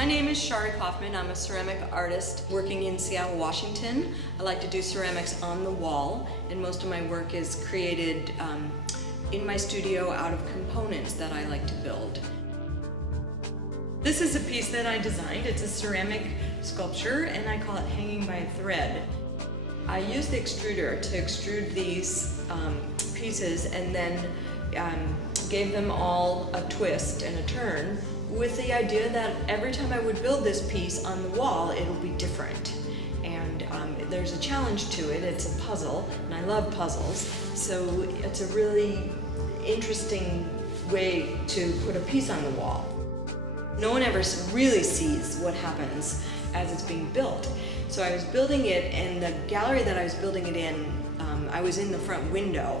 My name is Shari Kaufman. I'm a ceramic artist working in Seattle, Washington. I like to do ceramics on the wall, and most of my work is created in my studio out of components that I like to build. This is a piece that I designed. It's a ceramic sculpture, and I call it Hanging by a Thread. I used the extruder to extrude these pieces and then gave them all a twist and a turn with the idea that every time I would build this piece on the wall, it'll be different. And there's a challenge to it. It's a puzzle, and I love puzzles. So it's a really interesting way to put a piece on the wall. No one ever really sees what happens as it's being built. So I was building it, and the gallery that I was building it in, I was in the front window,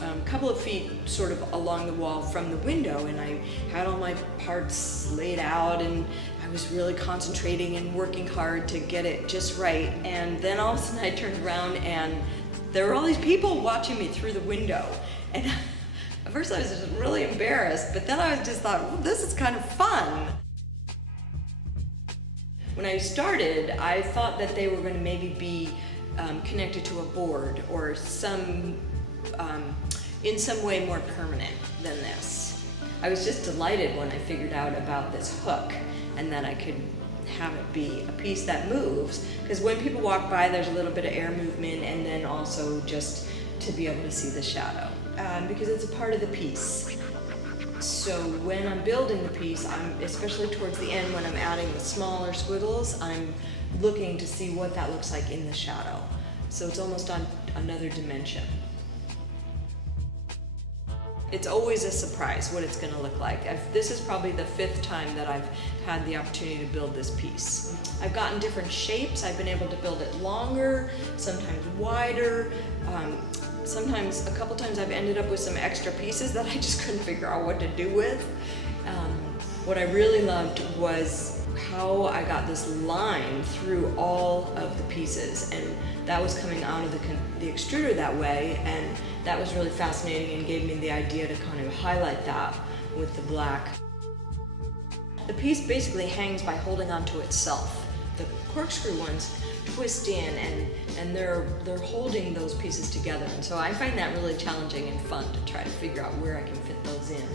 a couple of feet sort of along the wall from the window, and I had all my parts laid out, and I was really concentrating and working hard to get it just right. And then all of a sudden I turned around and there were all these people watching me through the window. And at first I was just really embarrassed, but then I just thought, well, this is kind of fun. When I started, I thought that they were going to maybe be connected to a board or in some way more permanent than this. I was just delighted when I figured out about this hook and that I could have it be a piece that moves, because when people walk by there's a little bit of air movement, and then also just to be able to see the shadow, because it's a part of the piece. So when I'm building the piece, especially towards the end when I'm adding the smaller squiggles, I'm looking to see what that looks like in the shadow. So it's almost on another dimension. It's always a surprise what it's going to look like. This is probably the 5th time that I've had the opportunity to build this piece. I've gotten different shapes. I've been able to build it longer, sometimes wider. Sometimes, a couple times I've ended up with some extra pieces that I just couldn't figure out what to do with. What I really loved was how I got this line through all of the pieces, and that was coming out of the extruder that way, and that was really fascinating and gave me the idea to kind of highlight that with the black. The piece basically hangs by holding onto itself. The corkscrew ones twist in, and they're holding those pieces together, and so I find that really challenging and fun to try to figure out where I can fit those in.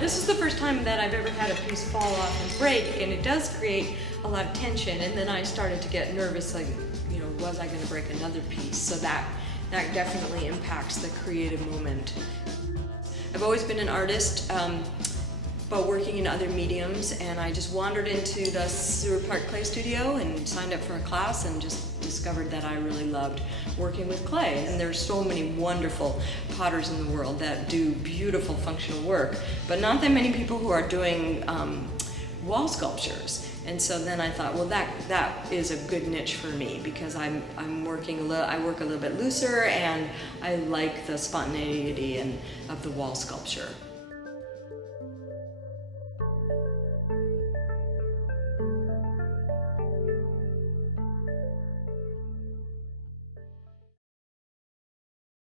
This is the first time that I've ever had a piece fall off and break, and it does create a lot of tension, and then I started to get nervous, like, you know, was I going to break another piece? So that definitely impacts the creative moment. I've always been an artist, but working in other mediums, and I just wandered into the Sewer Park Clay Studio and signed up for a class and just discovered that I really loved working with clay. And there's so many wonderful potters in the world that do beautiful functional work, but not that many people who are doing wall sculptures. And so then I thought, well, that is a good niche for me, because I work a little bit looser, and I like the spontaneity of the wall sculpture.